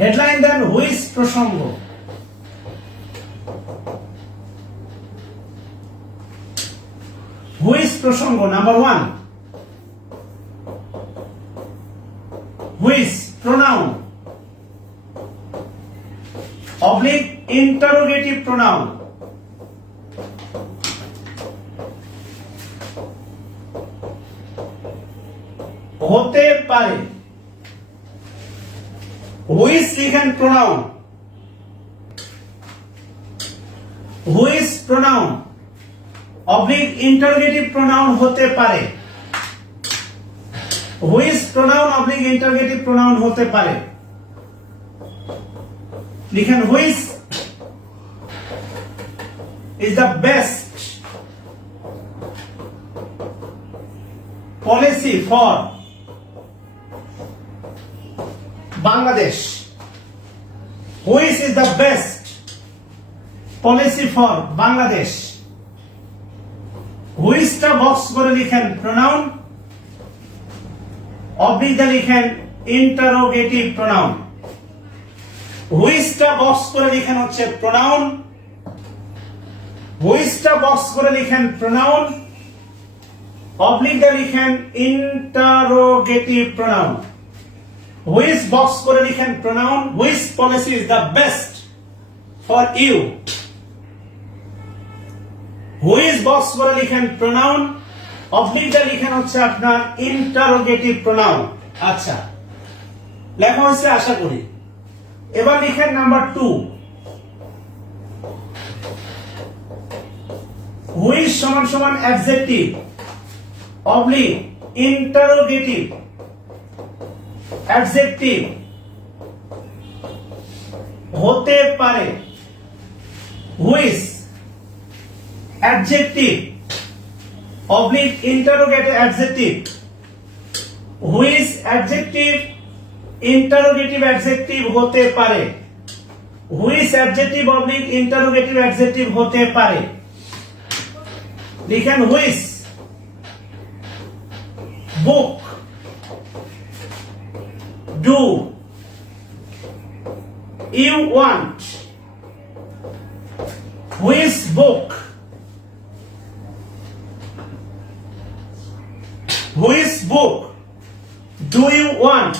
Headline then হুইস প্রসঙ্গ হুইস প্রসঙ্গ number one whose pronoun oblique interrogative pronoun হতে পারে। হুইস লিখেন প্রোনাউন হুইস প্রোনাউন অবলিক ইন্টারোগেটিভ প্রোনাউন হতে পারে। হুইস প্রোনাউন অবলিক ইন্টারোগেটিভ প্রোনাউন হতে পারে। লিখেন whose is the best policy for Bangladesh? Which is the best policy for Bangladesh? হুইসটা বক্স করে লিখেন প্রোনাউন অবলিকটা লিখেন ইন্টারোগেটিভ প্রোনাউন হুইসটা বক্স করে লিখেন হচ্ছে প্রোনাউন হুইসটা বক্স করে লিখেন প্রোনাউন অবলিকটা লিখেন ইন্টারোগেটিভ প্রোনাউন হুইচ বক্স করে লিখেন pronoun which policy is the best for you which box করে লিখেন প্রোনাউন অবলিকটা লিখেন হচ্ছে আপনার ইন্টারোগেটিভ প্রোনাউন আচ্ছা লেখা হয়েছে আশা করি। এবার লিখেন নাম্বার টু হুইচ সমান সমান অ্যাডজেক্টিভ অবলিক ইন্টারোগেটিভ অ্যাডজেক্টিভ হতে পারে। Whose adjective oblique interrogative adjective whose adjective interrogative adjective হতে পারে। হুইস অ্যাডজেক্টিভ অবলিক ইন্টারোগেটিভ অ্যাডজেক্টিভ হতে পারে। লিখেন হুইস book. Do. You want which book. Which book. Do you want?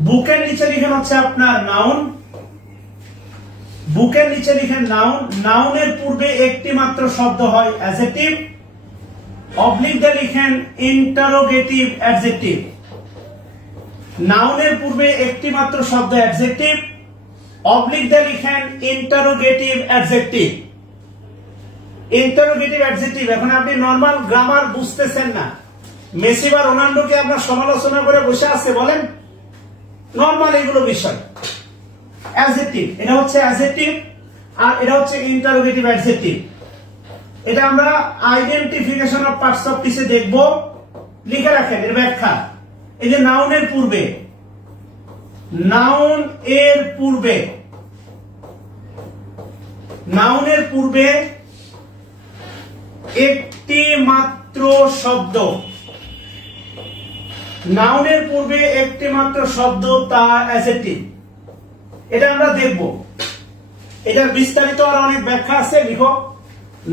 বুকের নিচে লিখেন হচ্ছে আপনার নাউন বুকের নিচে লিখেন নাউন নাউনের পূর্বে একটি মাত্র শব্দ হয় অ্যাজেটিভ অবলিক লিখেন ইন্টারোগেটিভ অ্যাডজেক্টিভ নাউনের পূর্বে একটি মাত্র শব্দ অ্যাডজেক্টিভ অবলিক দিয়ে লিখেন ইন্টারোগেটিভ অ্যাডজেক্টিভ ইন্টারোগেটিভ অ্যাডজেক্টিভ এখন আপনি নর্মাল গ্রামার বুঝতেছেন না। মেসি বা রোনাল্ডোকে আপনার সমালোচনা করে বসে আছে, বলেন। নর্মাল এগুলো বিষয়। অ্যাডজেক্টিভ এটা হচ্ছে অ্যাডজেক্টিভ আর এটা হচ্ছে ইন্টারোগেটিভ অ্যাডজেক্টিভ এটা আমরা আইডেন্টিফিকেশন অফ পার্টস অফ পিসে দেখব। লিখে রাখেন, এর ব্যাখ্যা। এই যে নাউনের পূর্বে, নাউন এর পূর্বে, নাউনের পূর্বে একটি মাত্র শব্দ। নাউনের পূর্বে একটি মাত্র শব্দ তা অ্যাসেটিভ এটা আমরা দেখব। এটার বিস্তারিত আর অনেক ব্যাখ্যা আছে, লিখো।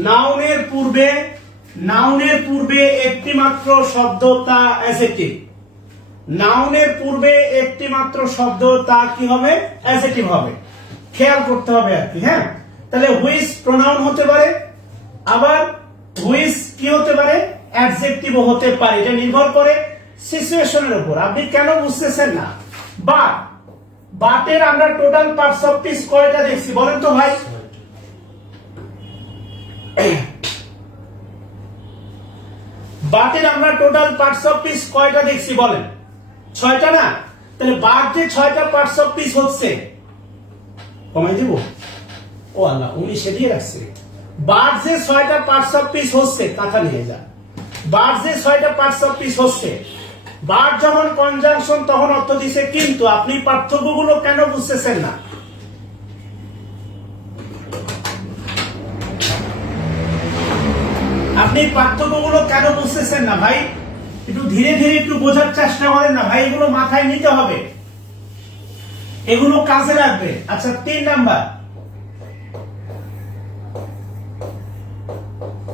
নাউনের পূর্বে নাউনের পূর্বে একটি মাত্র শব্দ তা অ্যাসেটিভ নাউনের পূর্বে একটি মাত্র শব্দ, তা কি হবে? অ্যাসেটিভ হবে। খেয়াল করতে হবে আর কি হ্যাঁ? তাহলে হুইস প্রোনাউন হতে পারে? আবার হুইস কি হতে পারে? অ্যাডজেক্টিভও হতে পারে। এটা নির্ভর করে সিচুয়েশনের উপর। আপনি কেন বুঝতেছেন না? বাট বাটের আমরা টোটাল পার্টস অফ পিস কয়টা দেখছি বলেন তো ভাই? বাটের আমরা টোটাল পার্টস অফ পিস কয়টা দেখছি বলেন? ছয়টা না? তাহলে বাট যে ছয়টা পার্টস অফ পিস হচ্ছে। কমাই দিব? ও আল্লাহ, উনি সেদিয়ে রাখছে। বাট যে ছয়টা পার্টস অফ পিস হচ্ছে, কাঁথা নিয়ে যা। বাট যে ছয়টা পার্টস অফ পিস হচ্ছে। বার যখন কনজাংশন তখন অর্থ দিছে, কিন্তু আপনি পার্থক্যগুলো কেন বুঝতেছেন না? আপনি পার্থক্যগুলো কেন বুঝতেছেন না ভাই? একটু ধীরে ধীরে একটু বোঝার চেষ্টা করেন না ভাই, এগুলো মাথায় নিতে হবে। এগুলো কাজে লাগবে। আচ্ছা তিন নাম্বার।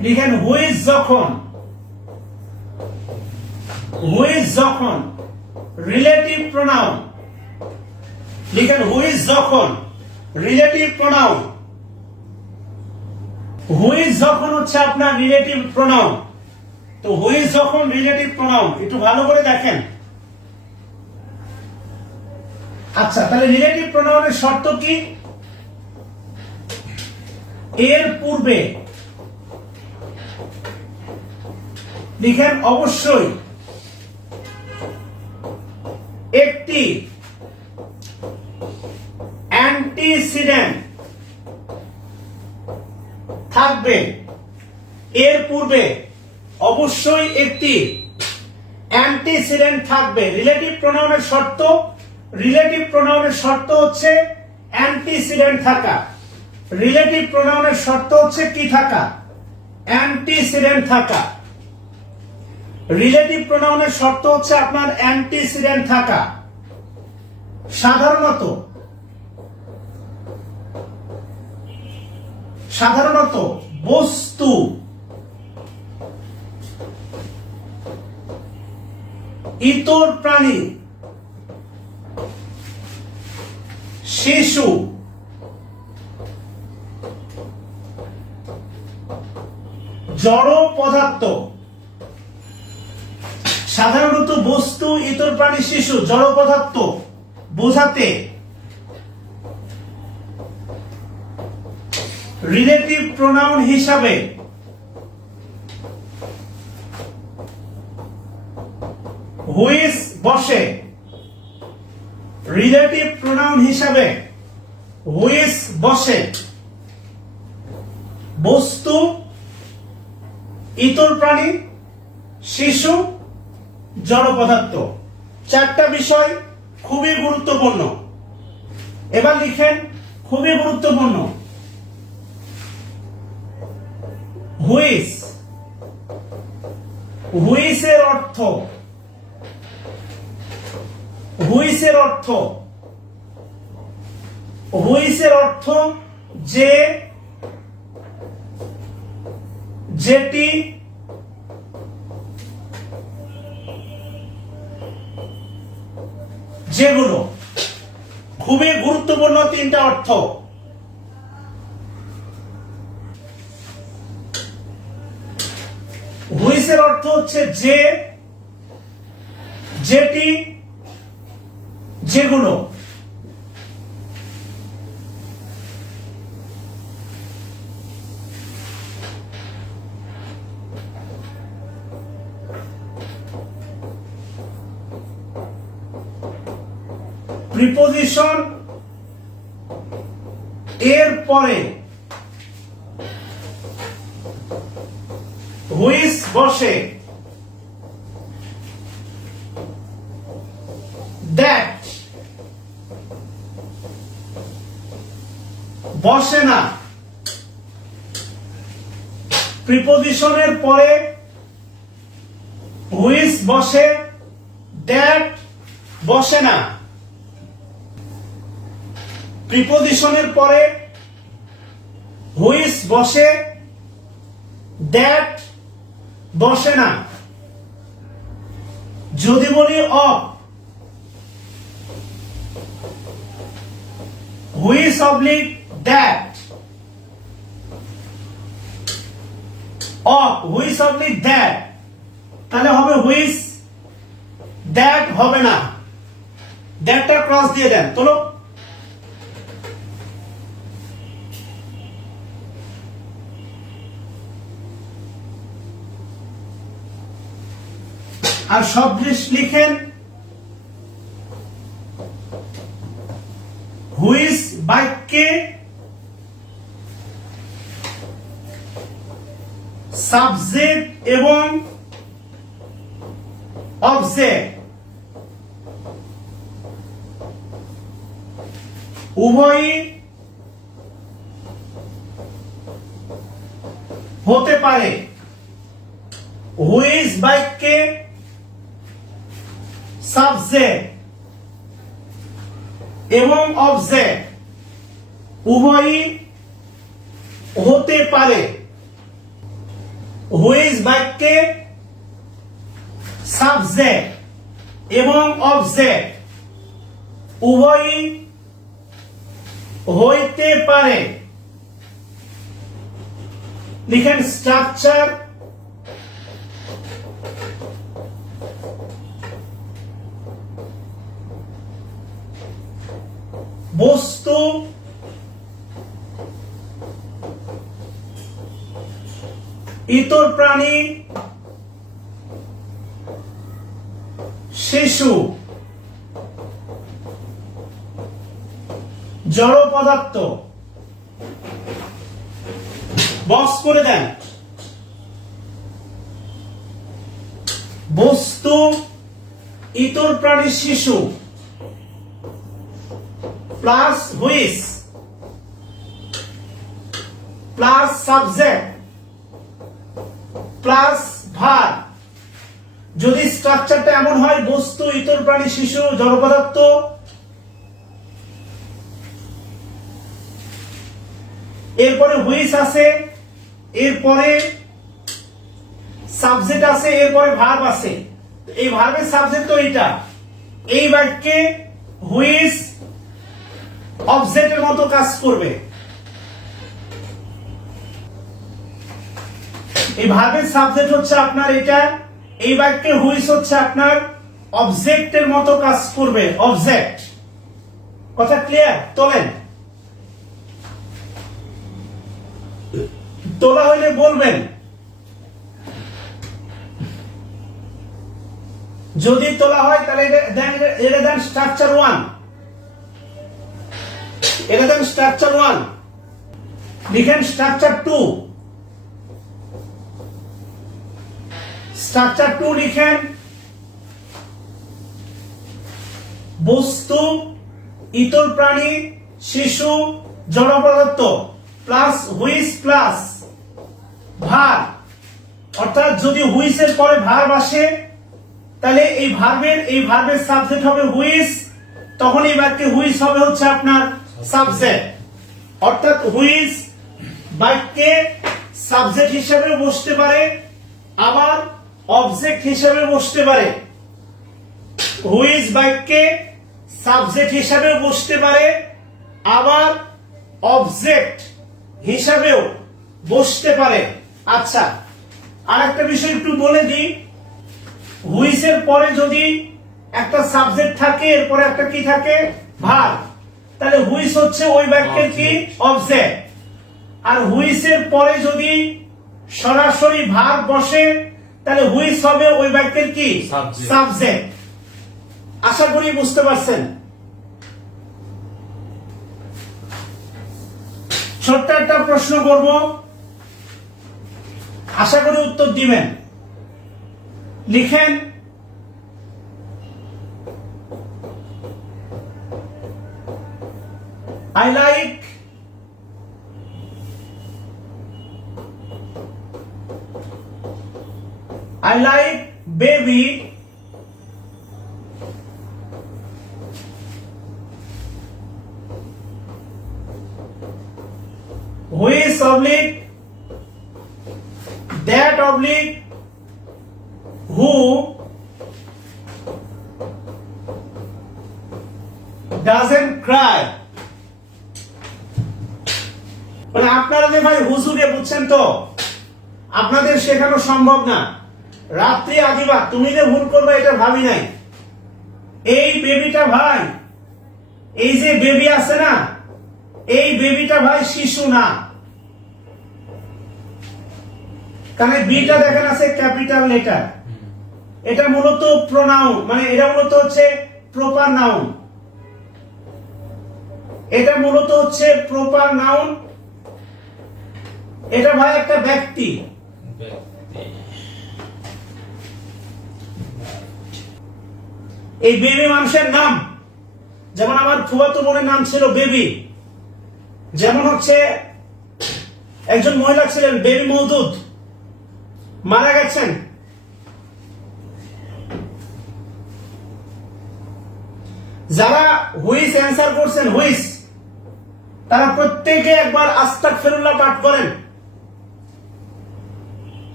লিখেন হুইজ যখন হুইজ যখন রিলেটিভ প্রোনাউন লিখেন হুইজ যখন রিলেটিভ প্রোনাউন হুইজ যখন হচ্ছে আপনার রিলেটিভ প্রোনাউন তো হুইজ যখন রিলেটিভ প্রোনাউন একটু ভালো করে দেখেন। আচ্ছা তাহলে রিলেটিভ প্রোনাউনের শর্ত কি? এর পূর্বে লিখেন অবশ্যই একটি অ্যান্টিসিডেন্ট থাকবে। এর পূর্বে অবশ্যই একটি অ্যান্টিসিডেন্ট থাকবে। রিলেটিভ প্রোনাউনের শর্ত রিলেটিভ প্রোনাউনের শর্ত হচ্ছে অ্যান্টিসিডেন্ট থাকা। রিলেটিভ প্রোনাউনের শর্ত হচ্ছে কি থাকা? অ্যান্টিসিডেন্ট থাকা। রিলেটিভ প্রোনাউনের শর্ত হচ্ছে আপনার অ্যান্টিসিডেন্ট থাকা। সাধারণত সাধারণত বস্তু ইতর প্রাণী শিশু জড় পদার্থ। সাধারণত বস্তু, ইতর প্রাণী, শিশু, জড় পদার্থ বোঝাতে রিলেটিভ প্রোনাউন হিসাবে হুইস বসে? রিলেটিভ প্রোনাউন হিসাবে হুইস বসে? বস্তু, ইতর প্রাণী, শিশু জড় পদার্থ চারটা বিষয় খুবই গুরুত্বপূর্ণ। এবার লিখেন, খুবই গুরুত্বপূর্ণ। হুইস হুইসের অর্থ? হুইসের অর্থ হুইসের অর্থ যে, যেটি যেগুলো খুবই গুরুত্বপূর্ণ তিনটা অর্থ। হুইসের অর্থ হচ্ছে যে, যেটি যেগুলো প্রিপোজিশন এর পরে হুইস বসে দ্যাট বসে না। প্রিপোজিশনের পরে হুইস বসে দ্যাট বসে না। প্রিপোজিশনের পরে হুইস বসে দ্যাট বসে না। যদি বলি of whose oblique that of whose oblique that তাহলে হবে হুইস দ্যাট হবে না। দ্যাটটা ক্রস দিয়ে দেন। তোলো। আর সব লিখেন। হুইস বাক্যে সাবজেক্ট এবং অবজেক্ট। উভয়ই হতে পারে। হুইস বাক্যে সাবজেক্ট এবং অবজেক্ট উভয়ই হতে পারে। হুইজ বাক্যে সাবজেক্ট এবং অবজেক্ট উভয়ই হইতে পারে। লিখেন স্ট্রাকচার বস্তু ইতর প্রাণী, শিশু, জড় পদার্থ, বক্স করে দেন। বস্তু, ইতর প্রাণী, শিশু, প্লাস হুইস, প্লাস সাবজেক্ট। Plus verb. যদি স্ট্রাকচারটা এমন হয়, বস্তু, ইতর, প্রাণী, শিশু জড় পদার্থ এরপরে হুইস আছে, এরপরে সাবজেক্ট আছে, এরপরে ভার্ব আছে। এই ভার্বের সাবজেক্ট তো এটা এই বাক্যে হুইস অবজেক্টের মতো কাজ করবে। এই ভার্বের সাবজেক্ট হচ্ছে আপনার এটা, এই বাক্যে হুইস হচ্ছে আপনার অবজেক্টের মতো কাজ করবে অবজেক্ট কথা ক্লিয়ার তোলেন। তোলা হইলে বলবেন। যদি তোলা হয়, তাহলে এটা- দেন স্ট্রাকচার ওয়ান এটা দেন স্ট্রাকচার ওয়ান লিখেন স্ট্রাকচার টু স্ট্রাকচার টু লিখেন। বস্তু, ইতর প্রাণী, শিশু জড় পদার্থ প্লাস হুইস প্লাস ভার। অর্থাৎ যদি হুইসের পরে ভার্ব আসে, তাহলে এই ভার্বের এই ভার্বের সাবজেক্ট হবে হুইস তখন এই বাক্যে হুইস হবে হচ্ছে আপনার সাবজেক্ট অর্থাৎ হুইস বাক্যে সাবজেক্ট হিসেবে বসতে পারে, আবার অবজেক্ট হিসাবে বসতে পারে। হুইজ বাক্যে সাবজেক্ট হিসাবেও বসতে পারে আবার অবজেক্ট হিসাবেও বসতে পারে। আচ্ছা আর একটা বিষয় একটু বলে দিই। হুইসের পরে যদি একটা সাবজেক্ট থাকে এরপরে একটা কি থাকে? ভার তাহলে হুইস হচ্ছে ওই বাক্যের কি? অবজেক্ট আর হুইসের পরে যদি সরাসরি ভার বসে তাহলে হুইস হবে ওই বাক্যের কি? সাবজেক্ট আশা করি বুঝতে পারছেন। ছোট্ট একটা প্রশ্ন করব। আশা করি উত্তর দিবেন। লিখেন। I like I like baby who is oblique that oblique who doesn't cry মানে আপনারা যে ভাই হুজুরে বুঝছেন তো আপনাদের শেখানো সম্ভব না রাত্রি আদিবা, তুমি যে ভুল করবে, এটা ভাবি নাই। এই বেবিটা ভাই, এই যে বেবি আছে না, এই বেবিটা ভাই শিশু না। কারণ বিটা দেখেন আছে, ক্যাপিটাল লেটার। এটা মূলত প্রোনাউন মানে এটা মূলত হচ্ছে প্রপার নাউন এটা মূলত হচ্ছে প্রপার নাউন এটা ভাই একটা ব্যক্তি। এই বেবি মানুষের নাম। যেমন আমার ফুয়াতো বোনের নাম ছিল বেবি। যেমন হচ্ছে একজন মহিলা ছিলেন বেবি মৌদুদ। মারা গেছেন। যারা হুইস অ্যান্সার করছেন, হুইস, তারা প্রত্যেকে একবার আস্তাক ফেরুল্লাহ পাঠ করেন।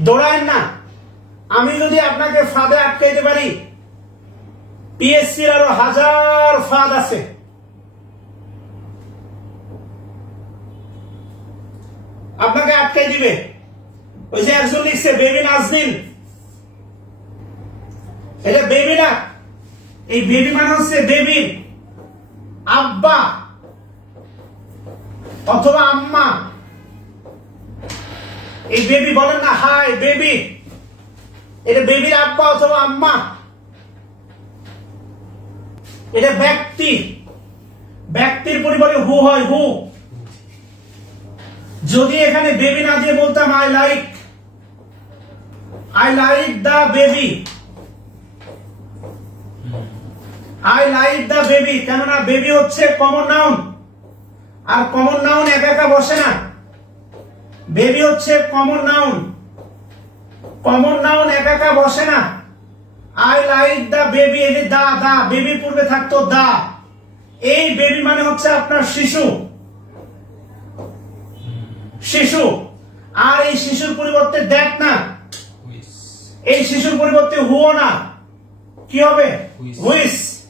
দৌড়ায়েন না। আমি যদি আপনাকে ফাঁদে আটকাইতে পারি পিএসসির আরও হাজার ফাঁদ আছে। আপনাকে আটকাই দিবে। ওই যে একজন লিখছে, বেবি নাজনিন। এটা বেবি না, এই বেবি মানে হচ্ছে বেবি, আব্বা, অথবা আম্মা। এই বেবি বলেন না, হাই, বেবি। এটা বেবির আব্বা অথবা আম্মা। এটা ব্যক্তি। ব্যক্তির পরিবারে হু হয় হু। যদি এখানে বেবি না দিয়ে বলতাম I like I like the baby I like the baby কেননা বেবি হচ্ছে কমন নাউন আর কমন নাউন একা একা বসে না। বেবি হচ্ছে কমন নাউন কমন নাউন একা একা বসে না। আই লাইক দা বেবি এই যে দা দা বেবি পূর্বে থাকতো দা। এই বেবি মানে হচ্ছে আপনার শিশু। শিশু। আর এই শিশুর পরিবর্তে দেখ না। এই শিশুর পরিবর্তে হুও না। কি হবে? হুইস।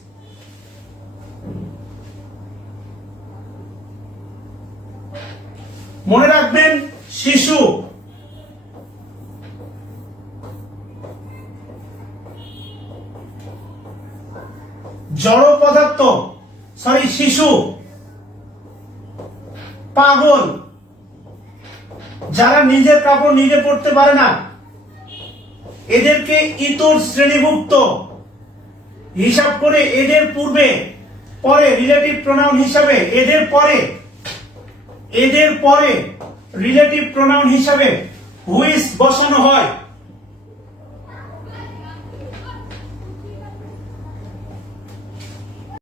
মনে রাখবেন শিশু। জড় পদার্থ সরি শিশু, পাগল, যারা নিজের কাপড় নিজে পড়তে পারে না, এদেরকে ইতর শ্রেণীভুক্ত। হিসাব করে এদের পূর্বে, পরে রিলেটিভ প্রোনাউন হিসাবে, এদের পরে এদের পরে রিলেটিভ প্রোনাউন হিসাবে হুইস বসানো হয়।